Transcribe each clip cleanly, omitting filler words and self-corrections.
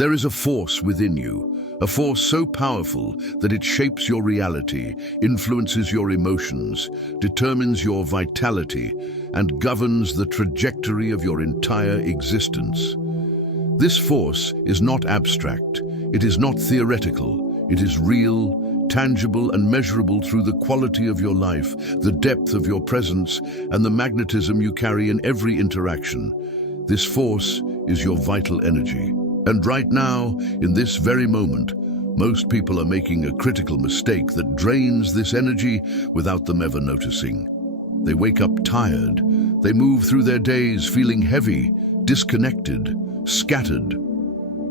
There is a force within you, a force so powerful that it shapes your reality, influences your emotions, determines your vitality, and governs the trajectory of your entire existence. This force is not abstract, it is not theoretical, it is real, tangible and measurable through the quality of your life, the depth of your presence, and the magnetism you carry in every interaction. This force is your vital energy. And right now, in this very moment, most people are making a critical mistake that drains this energy without them ever noticing. They wake up tired. They move through their days feeling heavy, disconnected, scattered.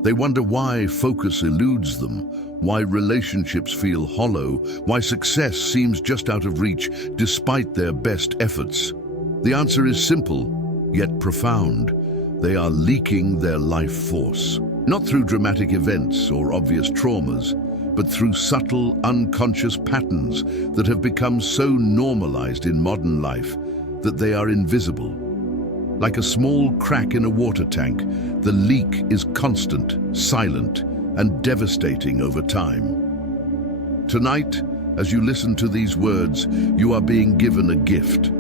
They wonder why focus eludes them, why relationships feel hollow, why success seems just out of reach despite their best efforts. The answer is simple, yet profound. They are leaking their life force. Not through dramatic events or obvious traumas, but through subtle, unconscious patterns that have become so normalized in modern life that they are invisible. Like a small crack in a water tank, the leak is constant, silent, and devastating over time. Tonight, as you listen to these words, you are being given a gift.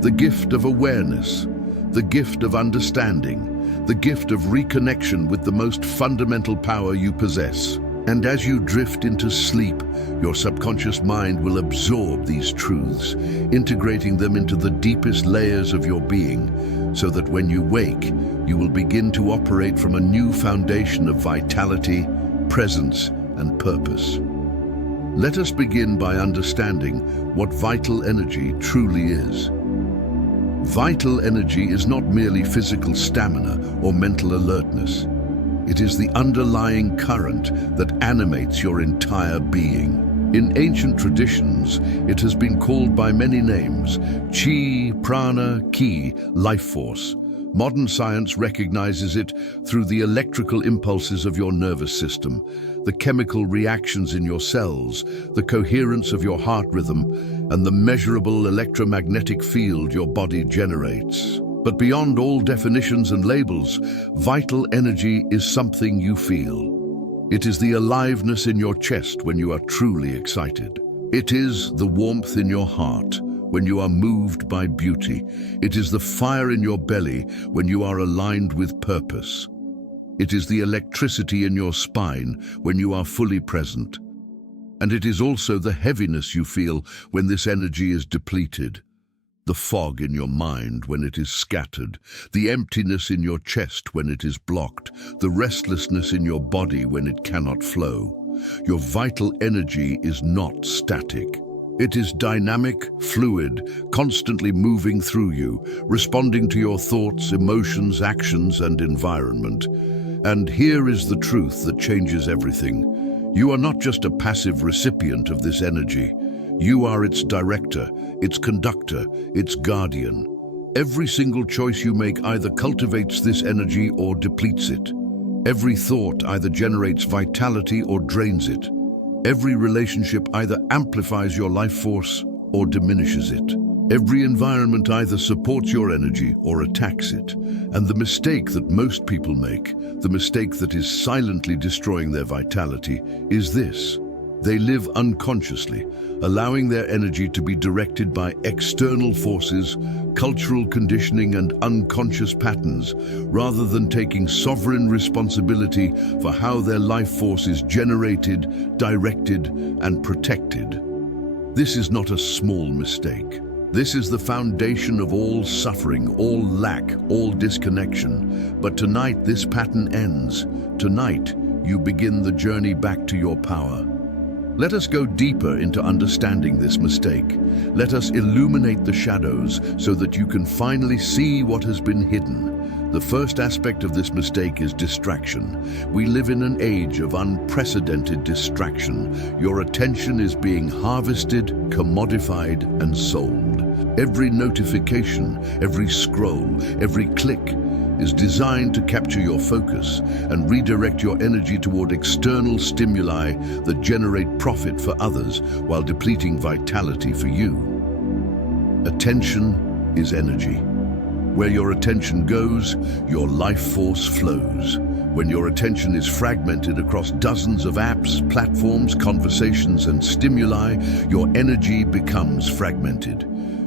The gift of awareness, the gift of understanding, the gift of reconnection with the most fundamental power you possess. And as you drift into sleep, your subconscious mind will absorb these truths, integrating them into the deepest layers of your being, so that when you wake, you will begin to operate from a new foundation of vitality, presence, and purpose. Let us begin by understanding what vital energy truly is. Vital energy is not merely physical stamina or mental alertness. It is the underlying current that animates your entire being. In ancient traditions, it has been called by many names: chi, prana, ki, life force. Modern science recognizes it through the electrical impulses of your nervous system, the chemical reactions in your cells, the coherence of your heart rhythm, and the measurable electromagnetic field your body generates. But beyond all definitions and labels, vital energy is something you feel. It is the aliveness in your chest when you are truly excited. It is the warmth in your heart when you are moved by beauty. It is the fire in your belly when you are aligned with purpose. It is the electricity in your spine when you are fully present. And it is also the heaviness you feel when this energy is depleted. The fog in your mind when it is scattered, the emptiness in your chest when it is blocked, the restlessness in your body when it cannot flow. Your vital energy is not static. It is dynamic, fluid, constantly moving through you, responding to your thoughts, emotions, actions, and environment. And here is the truth that changes everything. You are not just a passive recipient of this energy. You are its director, its conductor, its guardian. Every single choice you make either cultivates this energy or depletes it. Every thought either generates vitality or drains it. Every relationship either amplifies your life force or diminishes it. Every environment either supports your energy or attacks it. And the mistake that most people make, the mistake that is silently destroying their vitality, is this. They live unconsciously, allowing their energy to be directed by external forces, cultural conditioning, and unconscious patterns, rather than taking sovereign responsibility for how their life force is generated, directed, and protected. This is not a small mistake. This is the foundation of all suffering, all lack, all disconnection. But tonight this pattern ends. Tonight you begin the journey back to your power. Let us go deeper into understanding this mistake. Let us illuminate the shadows so that you can finally see what has been hidden. The first aspect of this mistake is distraction. We live in an age of unprecedented distraction. Your attention is being harvested, commodified, and sold. Every notification, every scroll, every click is designed to capture your focus and redirect your energy toward external stimuli that generate profit for others while depleting vitality for you. Attention is energy. Where your attention goes, your life force flows. When your attention is fragmented across dozens of apps, platforms, conversations, and stimuli, your energy becomes fragmented.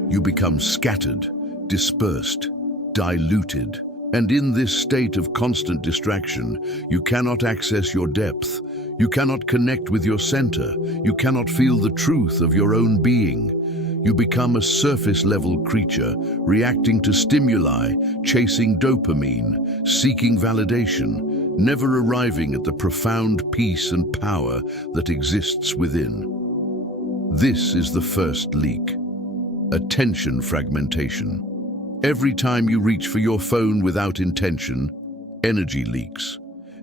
You become scattered, dispersed, diluted. And in this state of constant distraction, you cannot access your depth. You cannot connect with your center. You cannot feel the truth of your own being. You become a surface-level creature, reacting to stimuli, chasing dopamine, seeking validation, never arriving at the profound peace and power that exists within. This is the first leak: attention fragmentation. Every time you reach for your phone without intention, energy leaks.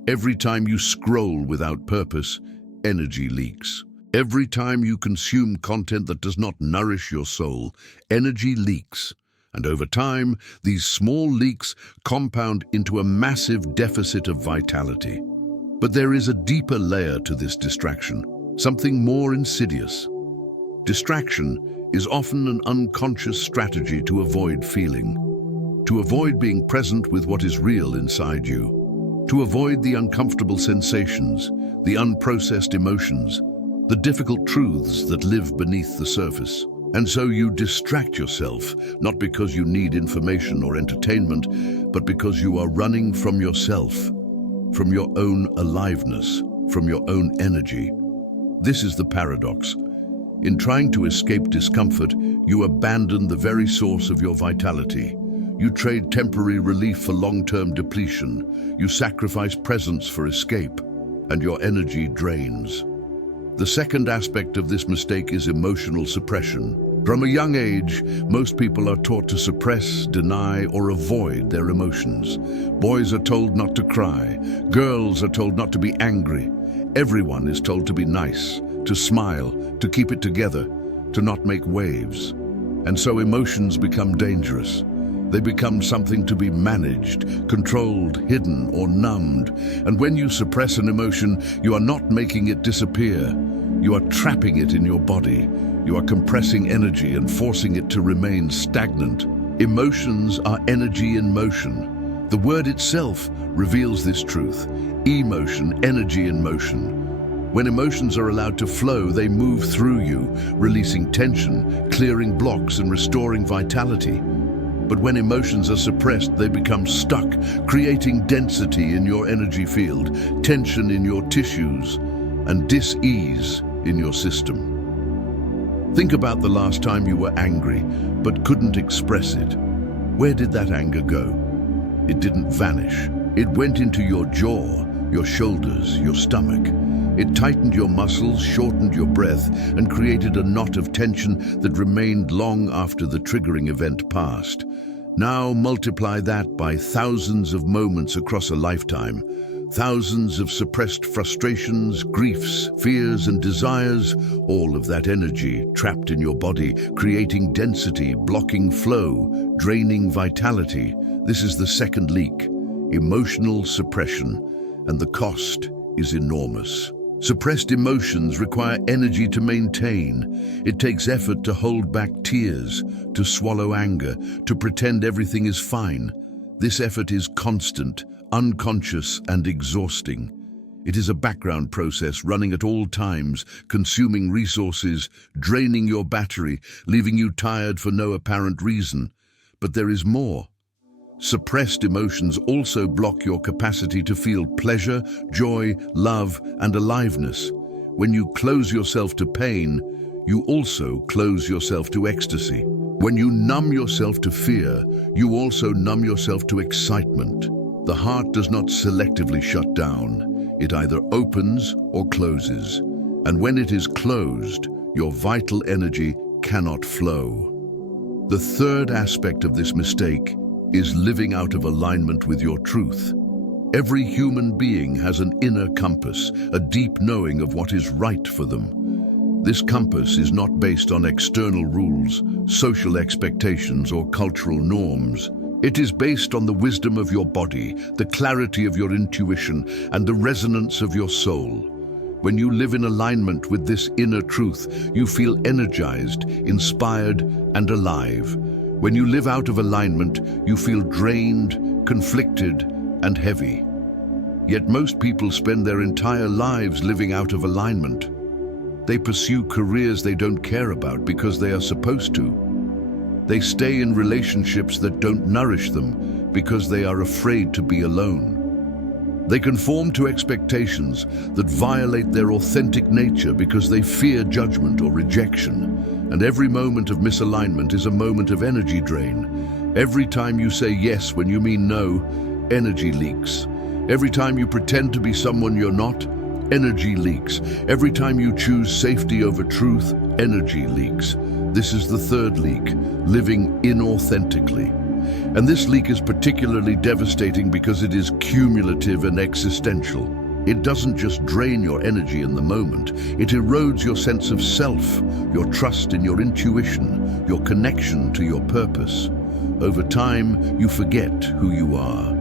Every time you scroll without purpose, energy leaks. Every time you consume content that does not nourish your soul, energy leaks. And over time, these small leaks compound into a massive deficit of vitality. But there is a deeper layer to this distraction, something more insidious. Distraction is often an unconscious strategy to avoid feeling, to avoid being present with what is real inside you, to avoid the uncomfortable sensations, the unprocessed emotions, the difficult truths that live beneath the surface. And so you distract yourself, not because you need information or entertainment, but because you are running from yourself, from your own aliveness, from your own energy. This is the paradox. In trying to escape discomfort, you abandon the very source of your vitality. You trade temporary relief for long-term depletion. You sacrifice presence for escape, and your energy drains. The second aspect of this mistake is emotional suppression. From a young age, most people are taught to suppress, deny, or avoid their emotions. Boys are told not to cry. Girls are told not to be angry. Everyone is told to be nice, to smile, to keep it together, to not make waves. And so emotions become dangerous. They become something to be managed, controlled, hidden, or numbed. And when you suppress an emotion, you are not making it disappear. You are trapping it in your body. You are compressing energy and forcing it to remain stagnant. Emotions are energy in motion. The word itself reveals this truth. Emotion, energy in motion. When emotions are allowed to flow, they move through you, releasing tension, clearing blocks, and restoring vitality. But when emotions are suppressed, they become stuck, creating density in your energy field, tension in your tissues, and dis-ease in your system. Think about the last time you were angry, but couldn't express it. Where did that anger go? It didn't vanish. It went into your jaw, your shoulders, your stomach. It tightened your muscles, shortened your breath, and created a knot of tension that remained long after the triggering event passed. Now multiply that by thousands of moments across a lifetime. Thousands of suppressed frustrations, griefs, fears, and desires, all of that energy trapped in your body, creating density, blocking flow, draining vitality. This is the second leak, emotional suppression, and the cost is enormous. Suppressed emotions require energy to maintain. It takes effort to hold back tears, to swallow anger, to pretend everything is fine. This effort is constant, unconscious, and exhausting. It is a background process running at all times, consuming resources, draining your battery, leaving you tired for no apparent reason. But there is more. Suppressed emotions also block your capacity to feel pleasure, joy, love, and aliveness. When you close yourself to pain, you also close yourself to ecstasy. When you numb yourself to fear, you also numb yourself to excitement. The heart does not selectively shut down. It either opens or closes. And when it is closed, your vital energy cannot flow. The third aspect of this mistake is living out of alignment with your truth. Every human being has an inner compass, a deep knowing of what is right for them. This compass is not based on external rules, social expectations, or cultural norms. It is based on the wisdom of your body, the clarity of your intuition, and the resonance of your soul. When you live in alignment with this inner truth, you feel energized, inspired, and alive. When you live out of alignment, you feel drained, conflicted, and heavy. Yet most people spend their entire lives living out of alignment. They pursue careers they don't care about because they are supposed to. They stay in relationships that don't nourish them because they are afraid to be alone. They conform to expectations that violate their authentic nature because they fear judgment or rejection. And every moment of misalignment is a moment of energy drain. Every time you say yes when you mean no, energy leaks. Every time you pretend to be someone you're not, energy leaks. Every time you choose safety over truth, energy leaks. This is the third leak, living inauthentically. And this leak is particularly devastating because it is cumulative and existential. It doesn't just drain your energy in the moment, it erodes your sense of self, your trust in your intuition, your connection to your purpose. Over time, you forget who you are.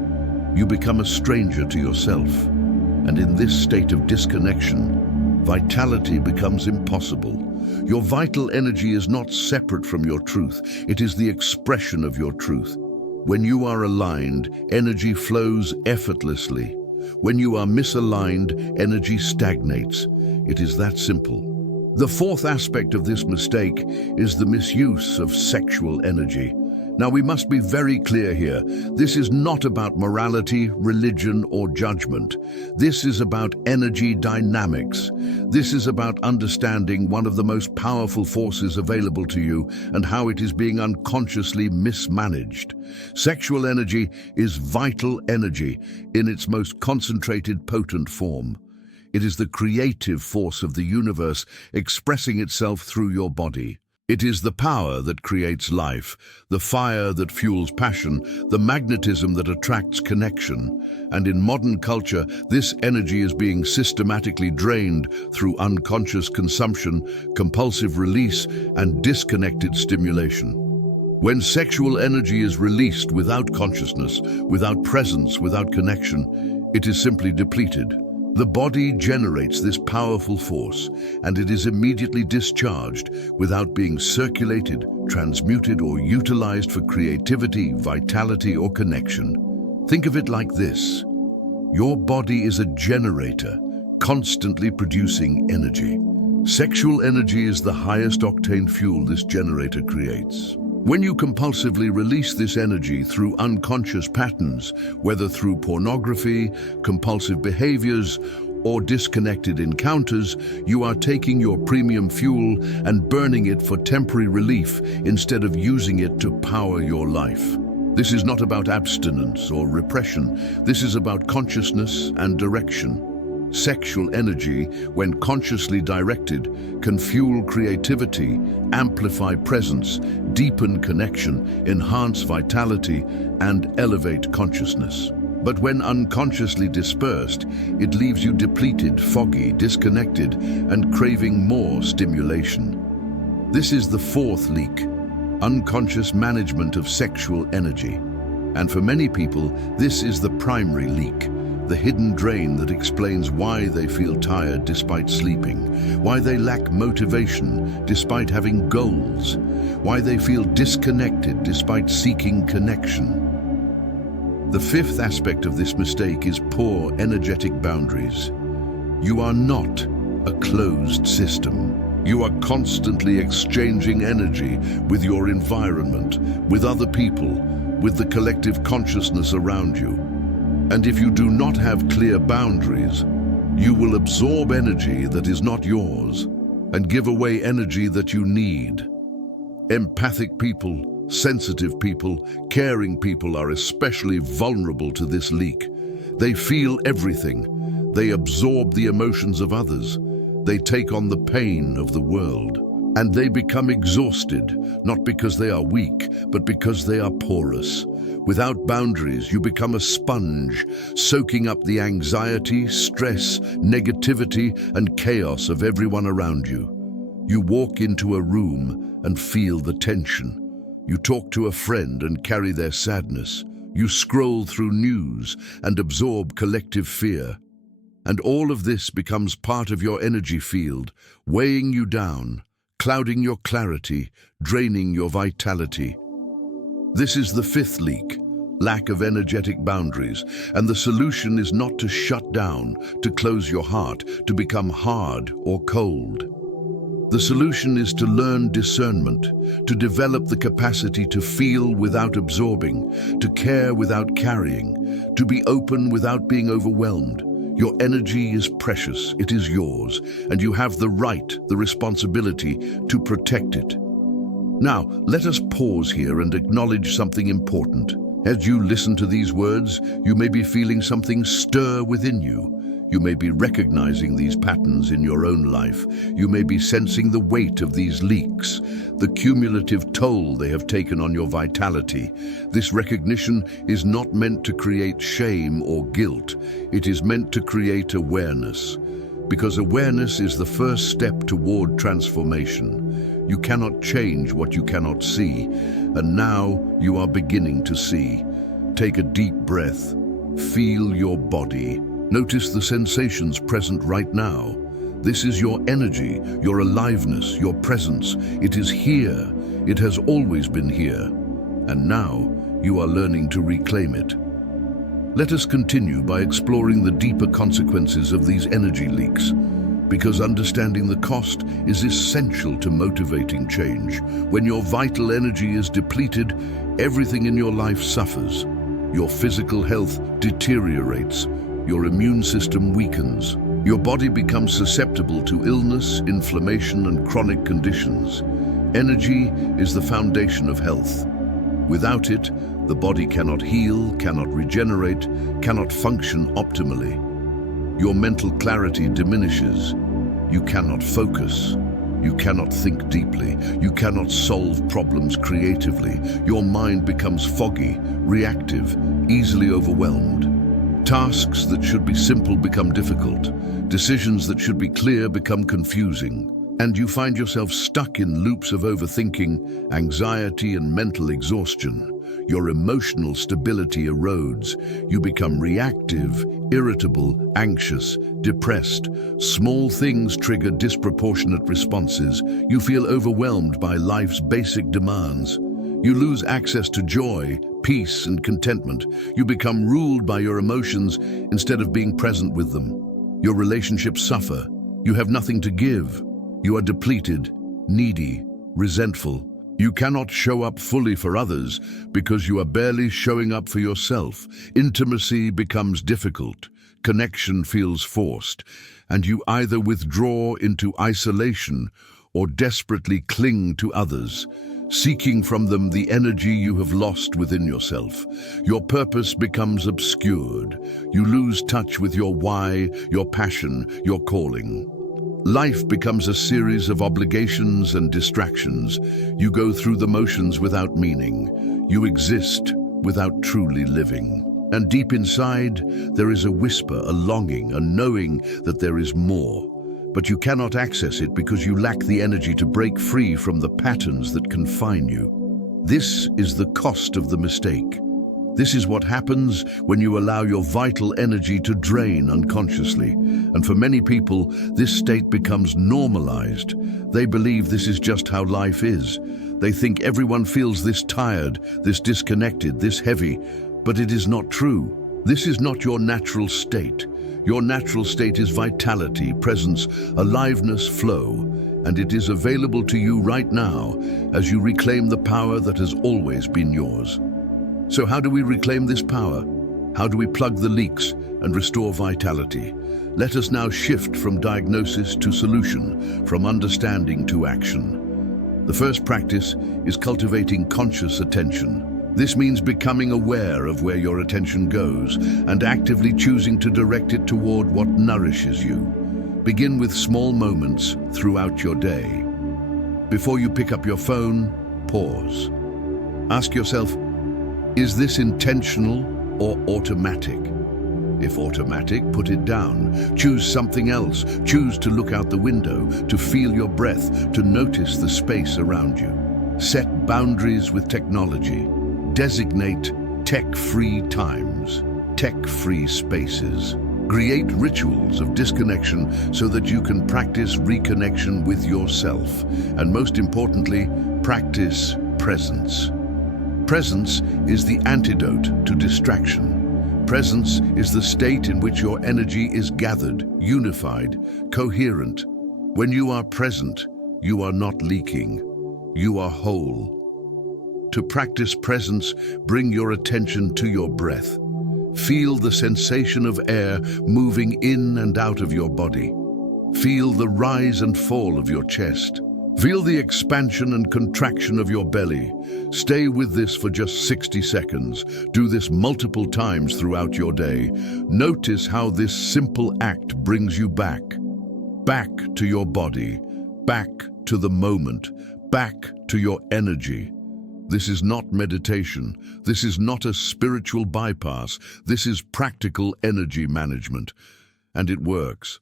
You become a stranger to yourself. And in this state of disconnection, vitality becomes impossible. Your vital energy is not separate from your truth. It is the expression of your truth. When you are aligned, energy flows effortlessly. When you are misaligned, energy stagnates. It is that simple. The fourth aspect of this mistake is the misuse of sexual energy. Now, we must be very clear here. This is not about morality, religion, or judgment. This is about energy dynamics. This is about understanding one of the most powerful forces available to you and how it is being unconsciously mismanaged. Sexual energy is vital energy in its most concentrated, potent form. It is the creative force of the universe expressing itself through your body. It is the power that creates life, the fire that fuels passion, the magnetism that attracts connection. And in modern culture, this energy is being systematically drained through unconscious consumption, compulsive release, and disconnected stimulation. When sexual energy is released without consciousness, without presence, without connection, it is simply depleted. The body generates this powerful force, and it is immediately discharged without being circulated, transmuted, or utilized for creativity, vitality, or connection. Think of it like this. Your body is a generator, constantly producing energy. Sexual energy is the highest octane fuel this generator creates. When you compulsively release this energy through unconscious patterns, whether through pornography, compulsive behaviors, or disconnected encounters, you are taking your premium fuel and burning it for temporary relief instead of using it to power your life. This is not about abstinence or repression. This is about consciousness and direction. Sexual energy, when consciously directed, can fuel creativity, amplify presence, deepen connection, enhance vitality, and elevate consciousness. But when unconsciously dispersed, it leaves you depleted, foggy, disconnected, and craving more stimulation. This is the fourth leak, unconscious management of sexual energy. And for many people, this is the primary leak. The hidden drain that explains why they feel tired despite sleeping, why they lack motivation despite having goals, why they feel disconnected despite seeking connection. The fifth aspect of this mistake is poor energetic boundaries. You are not a closed system. You are constantly exchanging energy with your environment, with other people, with the collective consciousness around you. And if you do not have clear boundaries, you will absorb energy that is not yours and give away energy that you need. Empathic people, sensitive people, caring people are especially vulnerable to this leak. They feel everything. They absorb the emotions of others. They take on the pain of the world. And they become exhausted, not because they are weak, but because they are porous. Without boundaries, you become a sponge, soaking up the anxiety, stress, negativity, and chaos of everyone around you. You walk into a room and feel the tension. You talk to a friend and carry their sadness. You scroll through news and absorb collective fear. And all of this becomes part of your energy field, weighing you down, clouding your clarity, draining your vitality. This is the fifth leak, lack of energetic boundaries, and the solution is not to shut down, to close your heart, to become hard or cold. The solution is to learn discernment, to develop the capacity to feel without absorbing, to care without carrying, to be open without being overwhelmed. Your energy is precious, it is yours, and you have the right, the responsibility to protect it. Now, let us pause here and acknowledge something important. As you listen to these words, you may be feeling something stir within you. You may be recognizing these patterns in your own life. You may be sensing the weight of these leaks, the cumulative toll they have taken on your vitality. This recognition is not meant to create shame or guilt. It is meant to create awareness, because awareness is the first step toward transformation. You cannot change what you cannot see, and now you are beginning to see. Take a deep breath. Feel your body. Notice the sensations present right now. This is your energy, your aliveness, your presence. It is here. It has always been here. And now you are learning to reclaim it. Let us continue by exploring the deeper consequences of these energy leaks, because understanding the cost is essential to motivating change. When your vital energy is depleted, everything in your life suffers. Your physical health deteriorates. Your immune system weakens. Your body becomes susceptible to illness, inflammation, and chronic conditions. Energy is the foundation of health. Without it, the body cannot heal, cannot regenerate, cannot function optimally. Your mental clarity diminishes. You cannot focus. You cannot think deeply. You cannot solve problems creatively. Your mind becomes foggy, reactive, easily overwhelmed. Tasks that should be simple become difficult. Decisions that should be clear become confusing. And you find yourself stuck in loops of overthinking, anxiety, and mental exhaustion. Your emotional stability erodes. You become reactive, irritable, anxious, depressed. Small things trigger disproportionate responses. You feel overwhelmed by life's basic demands. You lose access to joy, peace, and contentment. You become ruled by your emotions instead of being present with them. Your relationships suffer. You have nothing to give. You are depleted, needy, resentful. You cannot show up fully for others because you are barely showing up for yourself. Intimacy becomes difficult. Connection feels forced, and you either withdraw into isolation or desperately cling to others, seeking from them the energy you have lost within yourself. Your purpose becomes obscured. You lose touch with your why, your passion, your calling. Life becomes a series of obligations and distractions. You go through the motions without meaning. You exist without truly living. And deep inside, there is a whisper, a longing, a knowing that there is more. But you cannot access it because you lack the energy to break free from the patterns that confine you. This is the cost of the mistake. This is what happens when you allow your vital energy to drain unconsciously. And for many people, this state becomes normalized. They believe this is just how life is. They think everyone feels this tired, this disconnected, this heavy. But it is not true. This is not your natural state. Your natural state is vitality, presence, aliveness, flow, and it is available to you right now as you reclaim the power that has always been yours. So how do we reclaim this power? How do we plug the leaks and restore vitality? Let us now shift from diagnosis to solution, from understanding to action. The first practice is cultivating conscious attention. This means becoming aware of where your attention goes and actively choosing to direct it toward what nourishes you. Begin with small moments throughout your day. Before you pick up your phone, pause. Ask yourself, is this intentional or automatic? If automatic, put it down. Choose something else. Choose to look out the window, to feel your breath, to notice the space around you. Set boundaries with technology. Designate tech-free times, tech-free spaces. Create rituals of disconnection so that you can practice reconnection with yourself. And most importantly, practice presence. Presence is the antidote to distraction. Presence is the state in which your energy is gathered, unified, coherent. When you are present, you are not leaking. You are whole. To practice presence, bring your attention to your breath. Feel the sensation of air moving in and out of your body. Feel the rise and fall of your chest. Feel the expansion and contraction of your belly. Stay with this for just 60 seconds. Do this multiple times throughout your day. Notice how this simple act brings you back. Back to your body. Back to the moment. Back to your energy. This is not meditation. This is not a spiritual bypass. This is practical energy management. And it works.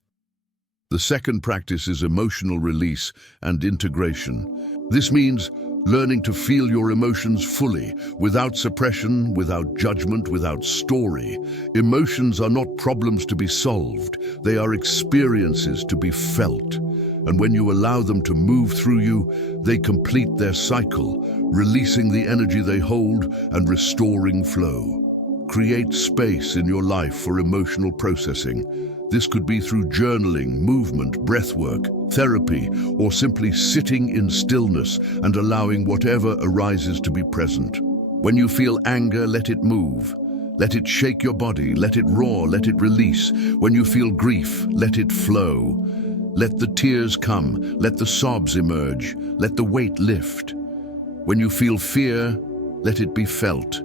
The second practice is emotional release and integration. This means learning to feel your emotions fully, without suppression, without judgment, without story. Emotions are not problems to be solved. They are experiences to be felt. And when you allow them to move through you, they complete their cycle, releasing the energy they hold and restoring flow. Create space in your life for emotional processing. This could be through journaling, movement, breathwork, therapy, or simply sitting in stillness and allowing whatever arises to be present. When you feel anger, let it move. Let it shake your body, let it roar, let it release. When you feel grief, let it flow. Let the tears come, let the sobs emerge, let the weight lift. When you feel fear, let it be felt.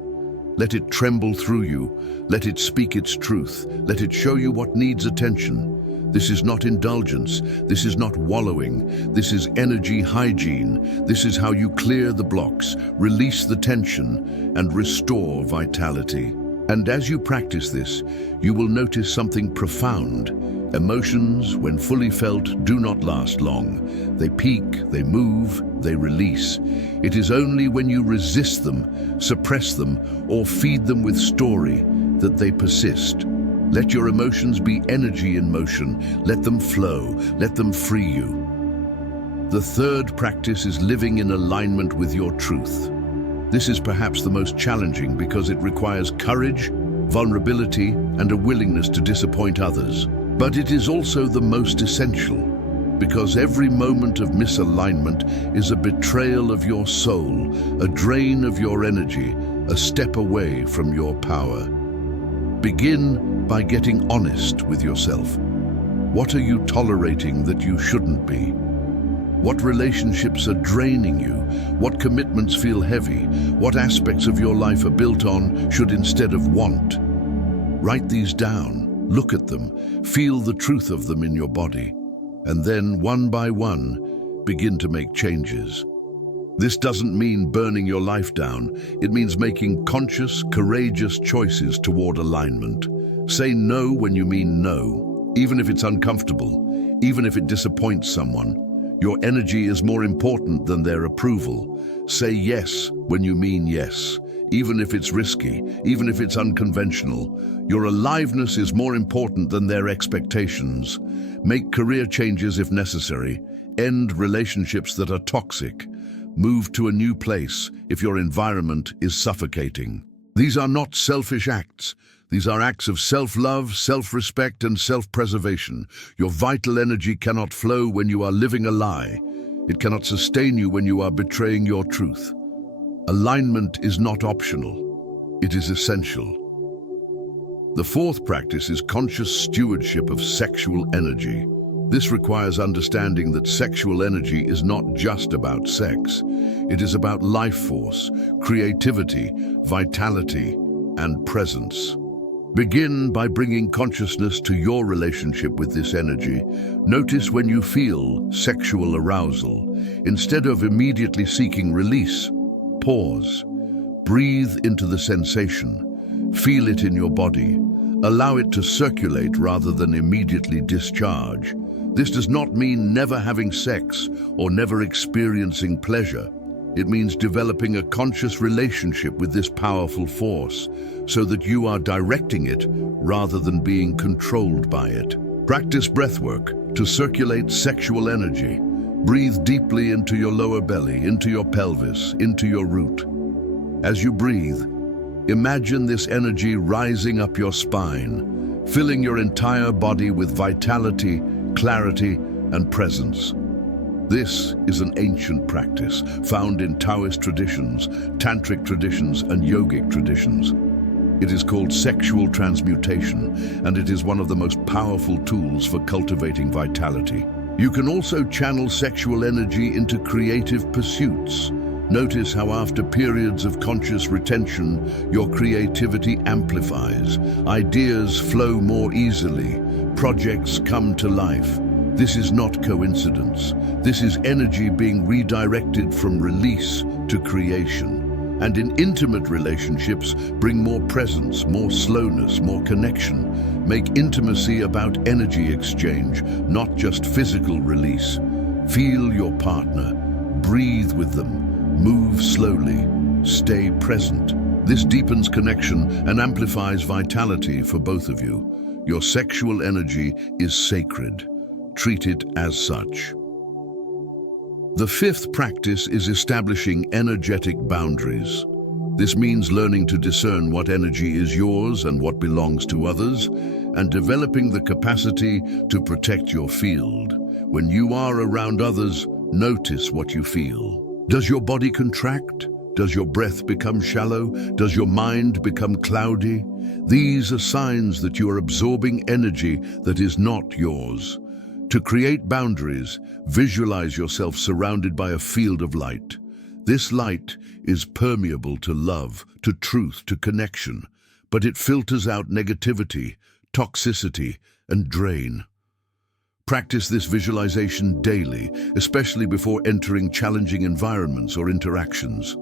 Let it tremble through you. Let it speak its truth. Let it show you what needs attention. This is not indulgence. This is not wallowing. This is energy hygiene. This is how you clear the blocks, release the tension, and restore vitality. And as you practice this, you will notice something profound. Emotions, when fully felt, do not last long. They peak, they move, they release. It is only when you resist them, suppress them, or feed them with story that they persist. Let your emotions be energy in motion. Let them flow. Let them free you. The third practice is living in alignment with your truth. This is perhaps the most challenging because it requires courage, vulnerability, and a willingness to disappoint others. But it is also the most essential, because every moment of misalignment is a betrayal of your soul, a drain of your energy, a step away from your power. Begin by getting honest with yourself. What are you tolerating that you shouldn't be? What relationships are draining you? What commitments feel heavy? What aspects of your life are built on should instead of want? Write these down. Look at them, feel the truth of them in your body, and then, one by one, begin to make changes. This doesn't mean burning your life down. It means making conscious, courageous choices toward alignment. Say no when you mean no, even if it's uncomfortable, even if it disappoints someone. Your energy is more important than their approval. Say yes when you mean yes, even if it's risky, even if it's unconventional. Your aliveness is more important than their expectations. Make career changes if necessary. End relationships that are toxic. Move to a new place if your environment is suffocating. These are not selfish acts. These are acts of self-love, self-respect, and self-preservation. Your vital energy cannot flow when you are living a lie. It cannot sustain you when you are betraying your truth. Alignment is not optional. It is essential. The fourth practice is conscious stewardship of sexual energy. This requires understanding that sexual energy is not just about sex. It is about life force, creativity, vitality, and presence. Begin by bringing consciousness to your relationship with this energy. Notice when you feel sexual arousal. Instead of immediately seeking release, pause. Breathe into the sensation. Feel it in your body. Allow it to circulate rather than immediately discharge. This does not mean never having sex or never experiencing pleasure. It means developing a conscious relationship with this powerful force so that you are directing it rather than being controlled by it. Practice breathwork to circulate sexual energy. Breathe deeply into your lower belly, into your pelvis, into your root. As you breathe, imagine this energy rising up your spine, filling your entire body with vitality, clarity, and presence. This is an ancient practice found in Taoist traditions, tantric traditions, and yogic traditions. It is called sexual transmutation, and it is one of the most powerful tools for cultivating vitality. You can also channel sexual energy into creative pursuits. Notice how after periods of conscious retention, your creativity amplifies. Ideas flow more easily. Projects come to life. This is not coincidence. This is energy being redirected from release to creation. And in intimate relationships, bring more presence, more slowness, more connection. Make intimacy about energy exchange, not just physical release. Feel your partner. Breathe with them. Move slowly. Stay present. This deepens connection and amplifies vitality for both of you. Your sexual energy is sacred. Treat it as such. The fifth practice is establishing energetic boundaries. This means learning to discern what energy is yours and what belongs to others, and developing the capacity to protect your field. When you are around others, notice what you feel. Does your body contract? Does your breath become shallow? Does your mind become cloudy? These are signs that you are absorbing energy that is not yours. To create boundaries, visualize yourself surrounded by a field of light. This light is permeable to love, to truth, to connection, but it filters out negativity, toxicity, and drain. Practice this visualization daily, especially before entering challenging environments or interactions.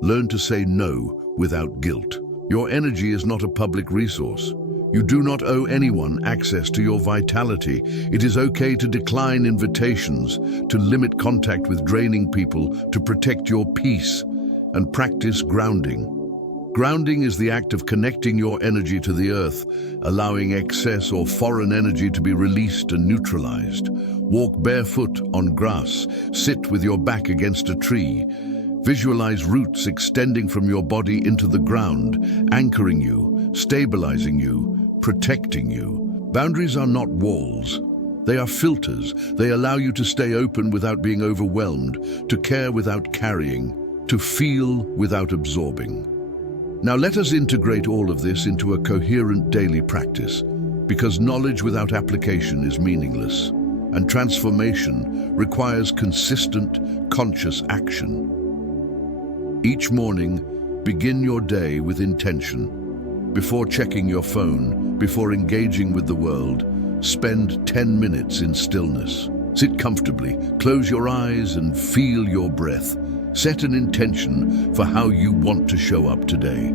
Learn to say no without guilt. Your energy is not a public resource. You do not owe anyone access to your vitality. It is okay to decline invitations, to limit contact with draining people, to protect your peace, and practice grounding. Grounding is the act of connecting your energy to the earth, allowing excess or foreign energy to be released and neutralized. Walk barefoot on grass, sit with your back against a tree. Visualize roots extending from your body into the ground, anchoring you, stabilizing you, protecting you. Boundaries are not walls. They are filters. They allow you to stay open without being overwhelmed, to care without carrying, to feel without absorbing. Now let us integrate all of this into a coherent daily practice, because knowledge without application is meaningless, and transformation requires consistent, conscious action. Each morning, begin your day with intention. Before checking your phone, before engaging with the world, spend 10 minutes in stillness. Sit comfortably, close your eyes and feel your breath. Set an intention for how you want to show up today.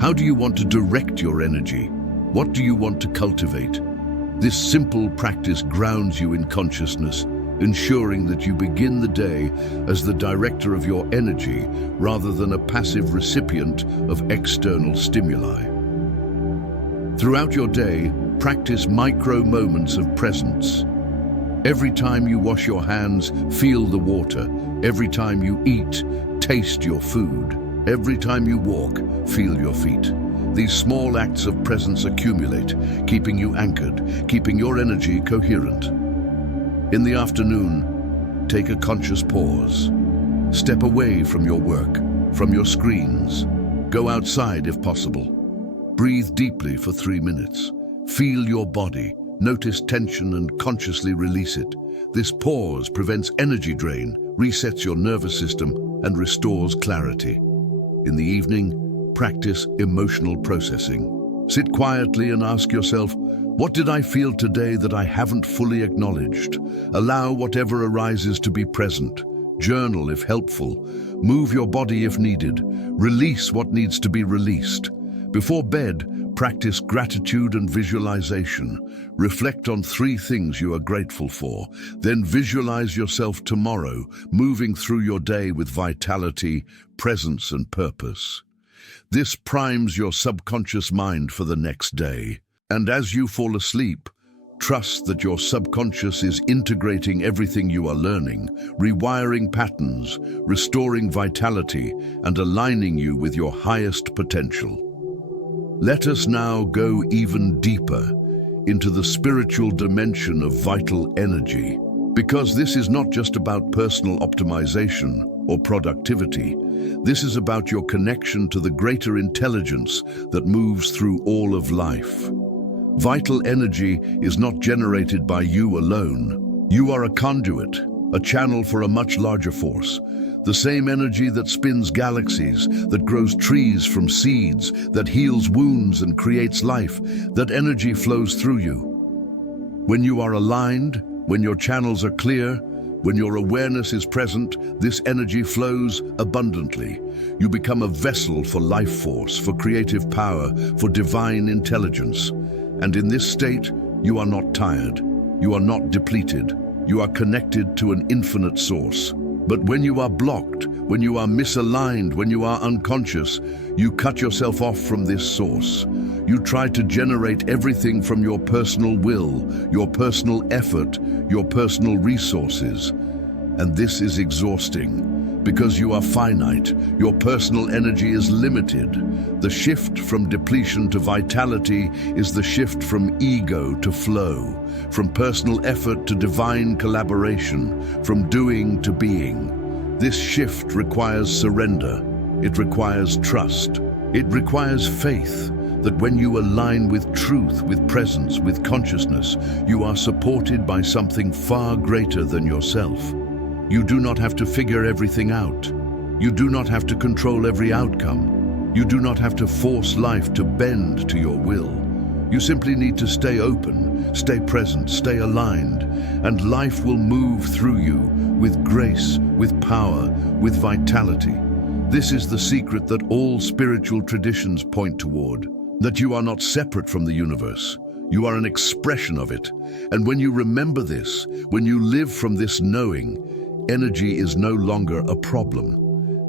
How do you want to direct your energy? What do you want to cultivate? This simple practice grounds you in consciousness, ensuring that you begin the day as the director of your energy rather than a passive recipient of external stimuli. Throughout your day, practice micro moments of presence. Every time you wash your hands, feel the water. Every time you eat, taste your food. Every time you walk, feel your feet. These small acts of presence accumulate, keeping you anchored, keeping your energy coherent. In the afternoon, take a conscious pause. Step away from your work, from your screens. Go outside if possible. Breathe deeply for 3 minutes. Feel your body. Notice tension and consciously release it. This pause prevents energy drain, resets your nervous system, and restores clarity. In the evening, practice emotional processing. Sit quietly and ask yourself, what did I feel today that I haven't fully acknowledged? Allow whatever arises to be present. Journal if helpful. Move your body if needed. Release what needs to be released. Before bed, practice gratitude and visualization. Reflect on 3 things you are grateful for. Then visualize yourself tomorrow, moving through your day with vitality, presence, and purpose. This primes your subconscious mind for the next day. And as you fall asleep, Trust that your subconscious is integrating everything you are learning, rewiring patterns, restoring vitality, and aligning you with your highest potential. Let us now go even deeper into the spiritual dimension of vital energy, because this is not just about personal optimization or productivity. This is about your connection to the greater intelligence that moves through all of life. Vital energy is not generated by you alone. You are a conduit, a channel for a much larger force. The same energy that spins galaxies, that grows trees from seeds, that heals wounds and creates life, that energy flows through you. When you are aligned, when your channels are clear, when your awareness is present, this energy flows abundantly. You become a vessel for life force, for creative power, for divine intelligence. And in this state, you are not tired. You are not depleted. You are connected to an infinite source. But when you are blocked, when you are misaligned, when you are unconscious, you cut yourself off from this source. You try to generate everything from your personal will, your personal effort, your personal resources. And this is exhausting. Because you are finite, your personal energy is limited. The shift from depletion to vitality is the shift from ego to flow, from personal effort to divine collaboration, from doing to being. This shift requires surrender. It requires trust. It requires faith that when you align with truth, with presence, with consciousness, you are supported by something far greater than yourself. You do not have to figure everything out. You do not have to control every outcome. You do not have to force life to bend to your will. You simply need to stay open, stay present, stay aligned, and life will move through you with grace, with power, with vitality. This is the secret that all spiritual traditions point toward, that you are not separate from the universe. You are an expression of it. And when you remember this, when you live from this knowing, energy is no longer a problem,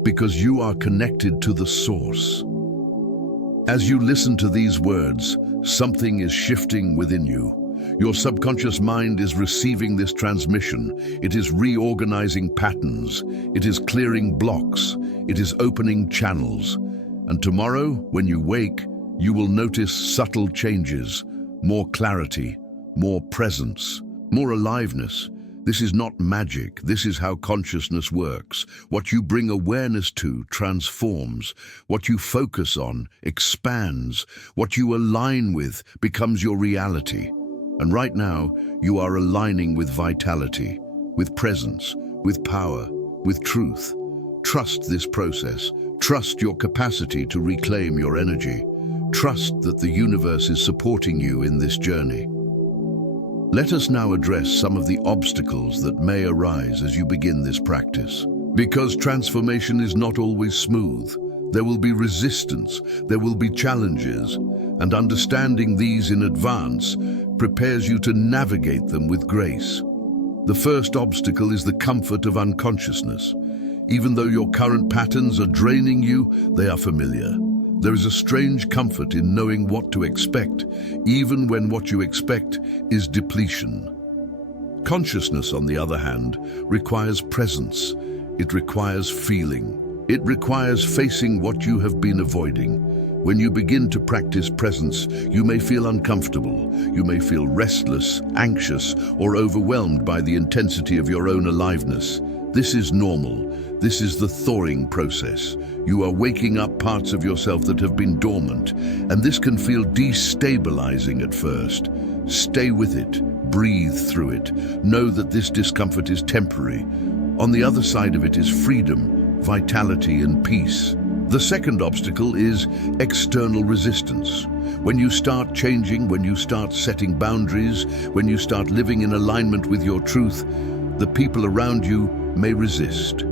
because you are connected to the source. As you listen to these words, something is shifting within you. Your subconscious mind is receiving this transmission. It is reorganizing patterns. It is clearing blocks. It is opening channels. And tomorrow, when you wake, you will notice subtle changes, more clarity, more presence, more aliveness. This is not magic. This is how consciousness works. What you bring awareness to transforms. What you focus on expands. What you align with becomes your reality. And right now, you are aligning with vitality, with presence, with power, with truth. Trust this process. Trust your capacity to reclaim your energy. Trust that the universe is supporting you in this journey. Let us now address some of the obstacles that may arise as you begin this practice. Because transformation is not always smooth. There will be resistance, there will be challenges, and understanding these in advance prepares you to navigate them with grace. The first obstacle is the comfort of unconsciousness. Even though your current patterns are draining you, they are familiar. There is a strange comfort in knowing what to expect, even when what you expect is depletion. Consciousness, on the other hand, requires presence. It requires feeling. It requires facing what you have been avoiding. When you begin to practice presence, you may feel uncomfortable. You may feel restless, anxious, or overwhelmed by the intensity of your own aliveness. This is normal. This is the thawing process. You are waking up parts of yourself that have been dormant, and this can feel destabilizing at first. Stay with it. Breathe through it. Know that this discomfort is temporary. On the other side of it is freedom, vitality, and peace. The second obstacle is external resistance. When you start changing, when you start setting boundaries, when you start living in alignment with your truth, the people around you may resist.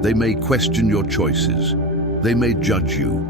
They may question your choices. They may judge you.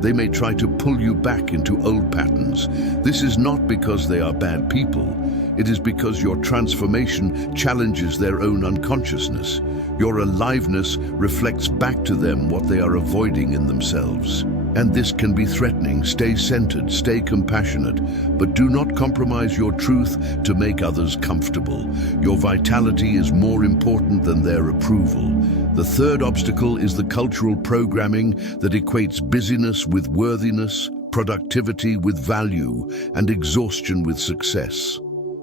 They may try to pull you back into old patterns. This is not because they are bad people. It is because your transformation challenges their own unconsciousness. Your aliveness reflects back to them what they are avoiding in themselves. And this can be threatening. Stay centered, stay compassionate, but do not compromise your truth to make others comfortable. Your vitality is more important than their approval. The third obstacle is the cultural programming that equates busyness with worthiness, productivity with value, and exhaustion with success.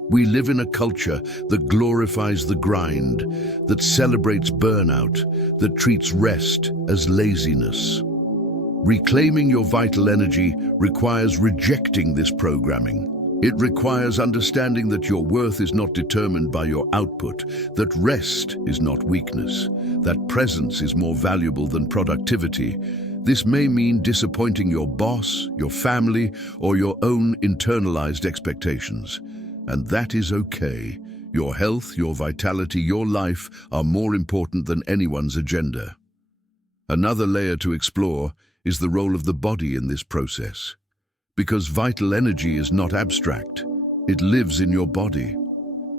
We live in a culture that glorifies the grind, that celebrates burnout, that treats rest as laziness. Reclaiming your vital energy requires rejecting this programming. It requires understanding that your worth is not determined by your output, that rest is not weakness, that presence is more valuable than productivity. This may mean disappointing your boss, your family, or your own internalized expectations. And that is okay. Your health, your vitality, your life are more important than anyone's agenda. Another layer to explore is the role of the body in this process. Because vital energy is not abstract, it lives in your body.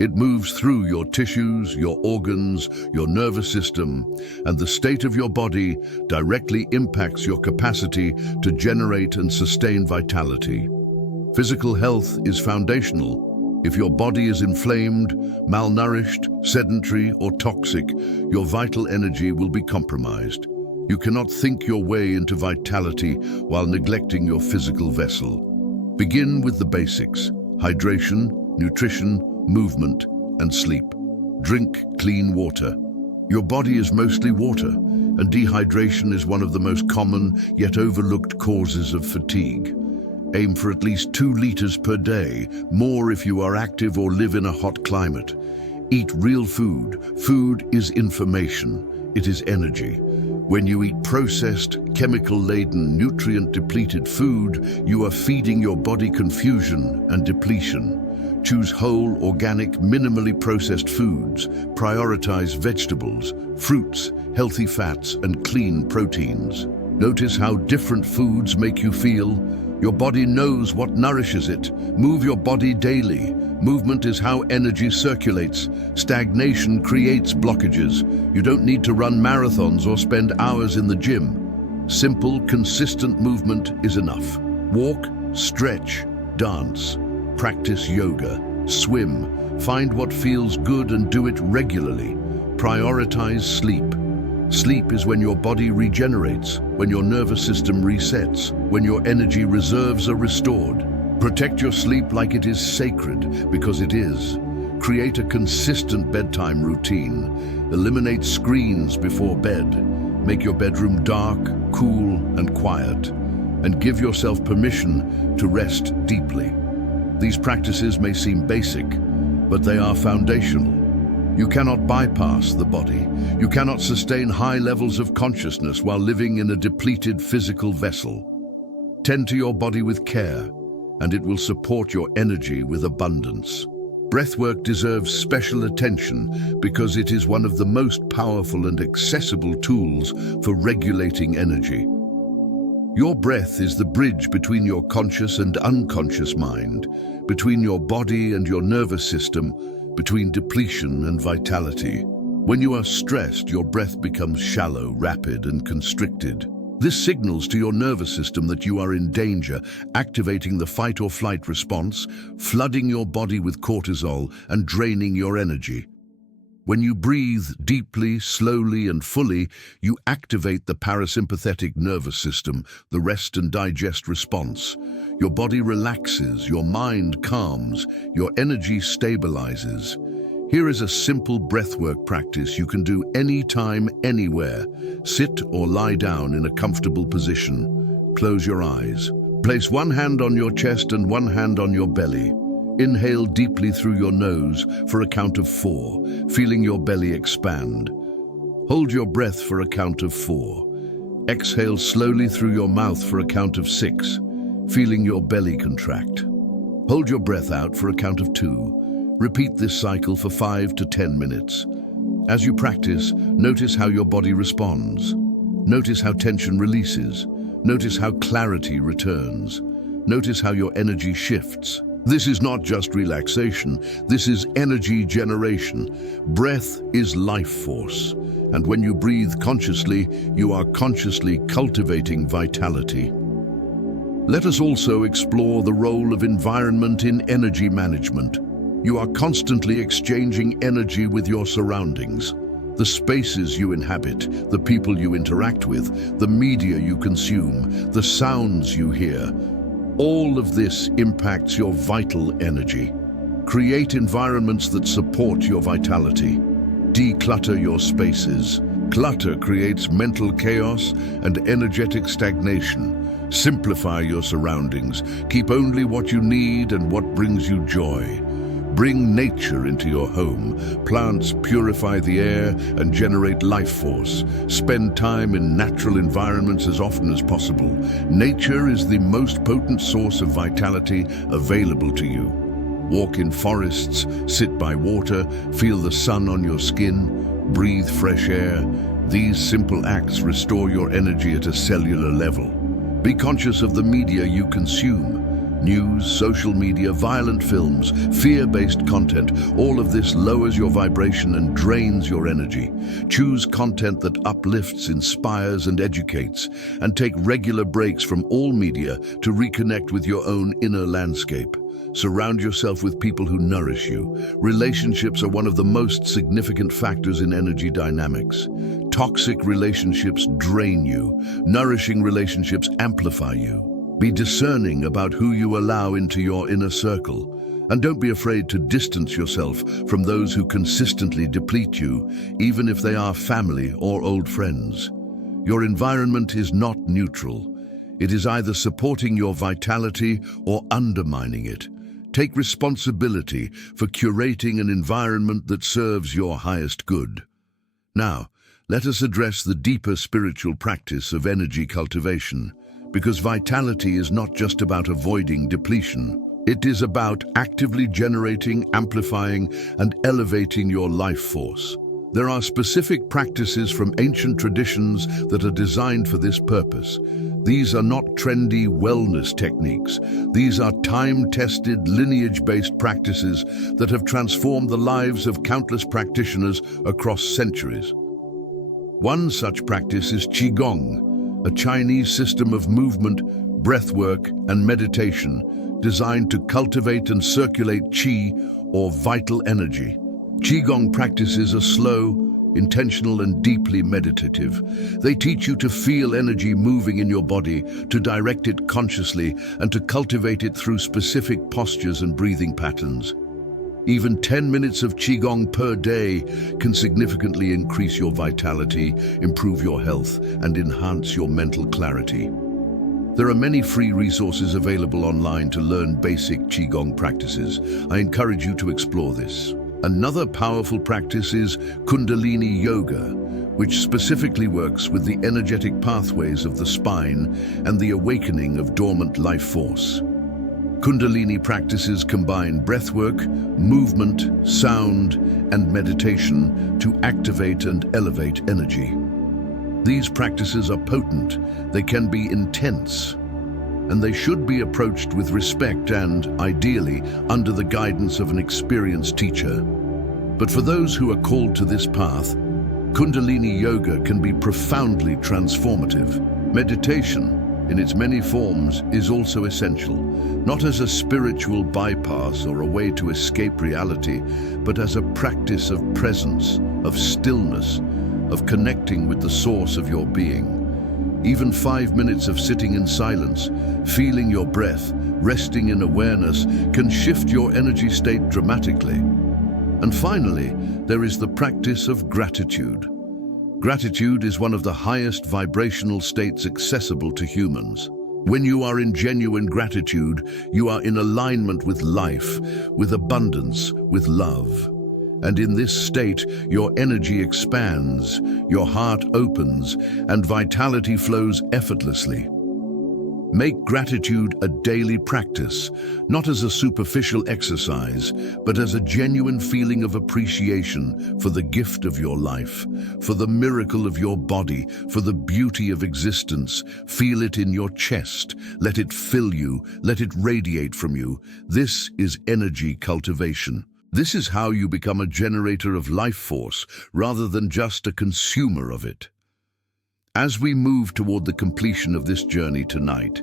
It moves through your tissues, your organs, your nervous system, and the state of your body directly impacts your capacity to generate and sustain vitality. Physical health is foundational. If your body is inflamed, malnourished, sedentary, or toxic, your vital energy will be compromised. You cannot think your way into vitality while neglecting your physical vessel. Begin with the basics: hydration, nutrition, movement, and sleep. Drink clean water. Your body is mostly water, and dehydration is one of the most common yet overlooked causes of fatigue. Aim for at least 2 liters per day, more if you are active or live in a hot climate. Eat real food. Food is information. It is energy. When you eat processed, chemical-laden, nutrient-depleted food, you are feeding your body confusion and depletion. Choose whole, organic, minimally processed foods. Prioritize vegetables, fruits, healthy fats, and clean proteins. Notice how different foods make you feel. Your body knows what nourishes it. Move your body daily. Movement is how energy circulates. Stagnation creates blockages. You don't need to run marathons or spend hours in the gym. Simple, consistent movement is enough. Walk, stretch, dance. Practice yoga, swim. Find what feels good and do it regularly. Prioritize sleep. Sleep is when your body regenerates, when your nervous system resets, when your energy reserves are restored. Protect your sleep like it is sacred, because it is. Create a consistent bedtime routine. Eliminate screens before bed. Make your bedroom dark, cool, and quiet. And give yourself permission to rest deeply. These practices may seem basic, but they are foundational. You cannot bypass the body. You cannot sustain high levels of consciousness while living in a depleted physical vessel. Tend to your body with care, and it will support your energy with abundance. Breathwork deserves special attention because it is one of the most powerful and accessible tools for regulating energy. Your breath is the bridge between your conscious and unconscious mind, between your body and your nervous system, between depletion and vitality. When you are stressed, your breath becomes shallow, rapid, and constricted. This signals to your nervous system that you are in danger, activating the fight or flight response, flooding your body with cortisol, and draining your energy. When you breathe deeply, slowly, and fully, you activate the parasympathetic nervous system, the rest and digest response. Your body relaxes, your mind calms, your energy stabilizes. Here is a simple breathwork practice you can do anytime, anywhere. Sit or lie down in a comfortable position. Close your eyes. Place one hand on your chest and one hand on your belly. Inhale deeply through your nose for a count of 4, feeling your belly expand. Hold your breath for a count of 4. Exhale slowly through your mouth for a count of 6, feeling your belly contract. Hold your breath out for a count of 2. Repeat this cycle for 5 to 10 minutes. As you practice, notice how your body responds. Notice how tension releases. Notice how clarity returns. Notice how your energy shifts. This is not just relaxation, this is energy generation. Breath is life force, and when you breathe consciously, you are consciously cultivating vitality. Let us also explore the role of environment in energy management. You are constantly exchanging energy with your surroundings. The spaces you inhabit, the people you interact with, the media you consume, the sounds you hear, all of this impacts your vital energy. Create environments that support your vitality. Declutter your spaces. Clutter creates mental chaos and energetic stagnation. Simplify your surroundings. Keep only what you need and what brings you joy. Bring nature into your home. Plants purify the air and generate life force. Spend time in natural environments as often as possible. Nature is the most potent source of vitality available to you. Walk in forests, sit by water, feel the sun on your skin, breathe fresh air. These simple acts restore your energy at a cellular level. Be conscious of the media you consume. News, social media, violent films, fear-based content, all of this lowers your vibration and drains your energy. Choose content that uplifts, inspires, and educates, and take regular breaks from all media to reconnect with your own inner landscape. Surround yourself with people who nourish you. Relationships are one of the most significant factors in energy dynamics. Toxic relationships drain you. Nourishing relationships amplify you. Be discerning about who you allow into your inner circle, and don't be afraid to distance yourself from those who consistently deplete you, even if they are family or old friends. Your environment is not neutral. It is either supporting your vitality or undermining it. Take responsibility for curating an environment that serves your highest good. Now, let us address the deeper spiritual practice of energy cultivation. Because vitality is not just about avoiding depletion. It is about actively generating, amplifying, and elevating your life force. There are specific practices from ancient traditions that are designed for this purpose. These are not trendy wellness techniques. These are time-tested, lineage-based practices that have transformed the lives of countless practitioners across centuries. One such practice is Qigong, a Chinese system of movement, breathwork, and meditation designed to cultivate and circulate qi, or vital energy. Qigong practices are slow, intentional, and deeply meditative. They teach you to feel energy moving in your body, to direct it consciously, and to cultivate it through specific postures and breathing patterns. Even 10 minutes of Qigong per day can significantly increase your vitality, improve your health, and enhance your mental clarity. There are many free resources available online to learn basic Qigong practices. I encourage you to explore this. Another powerful practice is Kundalini Yoga, which specifically works with the energetic pathways of the spine and the awakening of dormant life force. Kundalini practices combine breathwork, movement, sound, and meditation to activate and elevate energy. These practices are potent, they can be intense, and they should be approached with respect and, ideally, under the guidance of an experienced teacher. But for those who are called to this path, Kundalini Yoga can be profoundly transformative. Meditation, in its many forms, is also essential, not as a spiritual bypass or a way to escape reality, but as a practice of presence, of stillness, of connecting with the source of your being. Even 5 minutes of sitting in silence, feeling your breath, resting in awareness, can shift your energy state dramatically. And finally, there is the practice of gratitude. Gratitude is one of the highest vibrational states accessible to humans. When you are in genuine gratitude, you are in alignment with life, with abundance, with love. And in this state, your energy expands, your heart opens, and vitality flows effortlessly. Make gratitude a daily practice, not as a superficial exercise, but as a genuine feeling of appreciation for the gift of your life, for the miracle of your body, for the beauty of existence. Feel it in your chest. Let it fill you. Let it radiate from you. This is energy cultivation. This is how you become a generator of life force rather than just a consumer of it. As we move toward the completion of this journey tonight,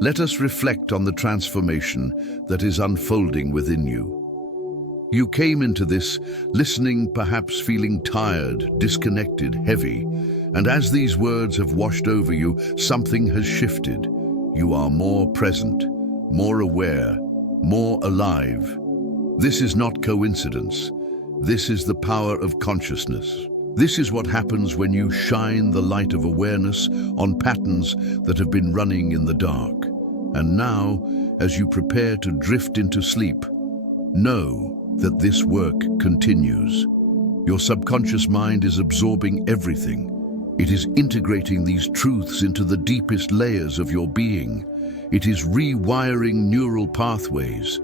let us reflect on the transformation that is unfolding within you. You came into this listening, perhaps feeling tired, disconnected, heavy, and as these words have washed over you, something has shifted. You are more present, more aware, more alive. This is not coincidence. This is the power of consciousness. This is what happens when you shine the light of awareness on patterns that have been running in the dark. And now, as you prepare to drift into sleep, know that this work continues. Your subconscious mind is absorbing everything. It is integrating these truths into the deepest layers of your being. It is rewiring neural pathways.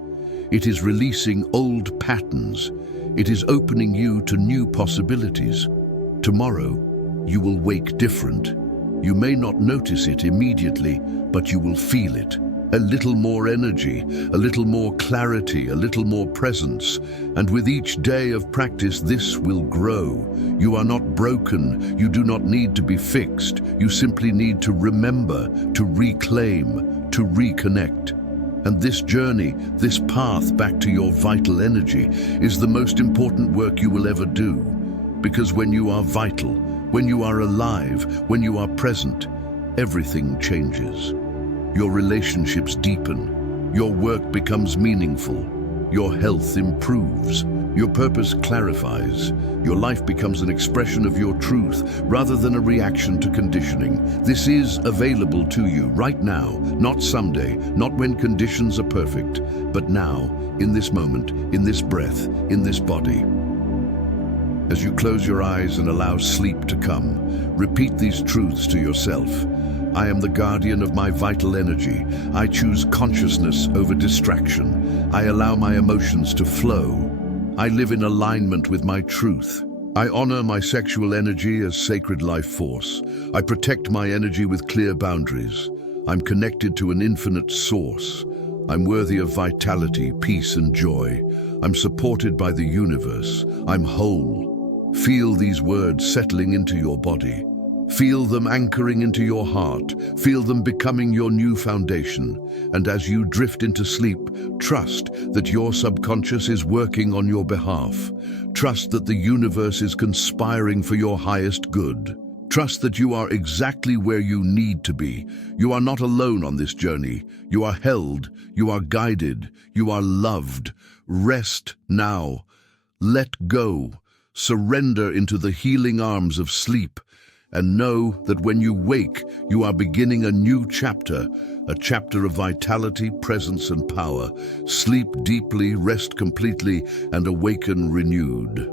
It is releasing old patterns. It is opening you to new possibilities. Tomorrow, you will wake different. You may not notice it immediately, but you will feel it. A little more energy, a little more clarity, a little more presence. And with each day of practice, this will grow. You are not broken. You do not need to be fixed. You simply need to remember, to reclaim, to reconnect. And this journey, this path back to your vital energy, is the most important work you will ever do. Because when you are vital, when you are alive, when you are present, everything changes. Your relationships deepen, your work becomes meaningful, your health improves, your purpose clarifies, your life becomes an expression of your truth rather than a reaction to conditioning. This is available to you right now, not someday, not when conditions are perfect, but now, in this moment, in this breath, in this body. As you close your eyes and allow sleep to come, repeat these truths to yourself. I am the guardian of my vital energy. I choose consciousness over distraction. I allow my emotions to flow. I live in alignment with my truth. I honor my sexual energy as sacred life force. I protect my energy with clear boundaries. I'm connected to an infinite source. I'm worthy of vitality, peace, and joy. I'm supported by the universe. I'm whole. Feel these words settling into your body. Feel them anchoring into your heart. Feel them becoming your new foundation. And as you drift into sleep, trust that your subconscious is working on your behalf. Trust that the universe is conspiring for your highest good. Trust that you are exactly where you need to be. You are not alone on this journey. You are held. You are guided. You are loved. Rest now. Let go. Surrender into the healing arms of sleep. And know that when you wake, you are beginning a new chapter, a chapter of vitality, presence, and power. Sleep deeply, rest completely, and awaken renewed.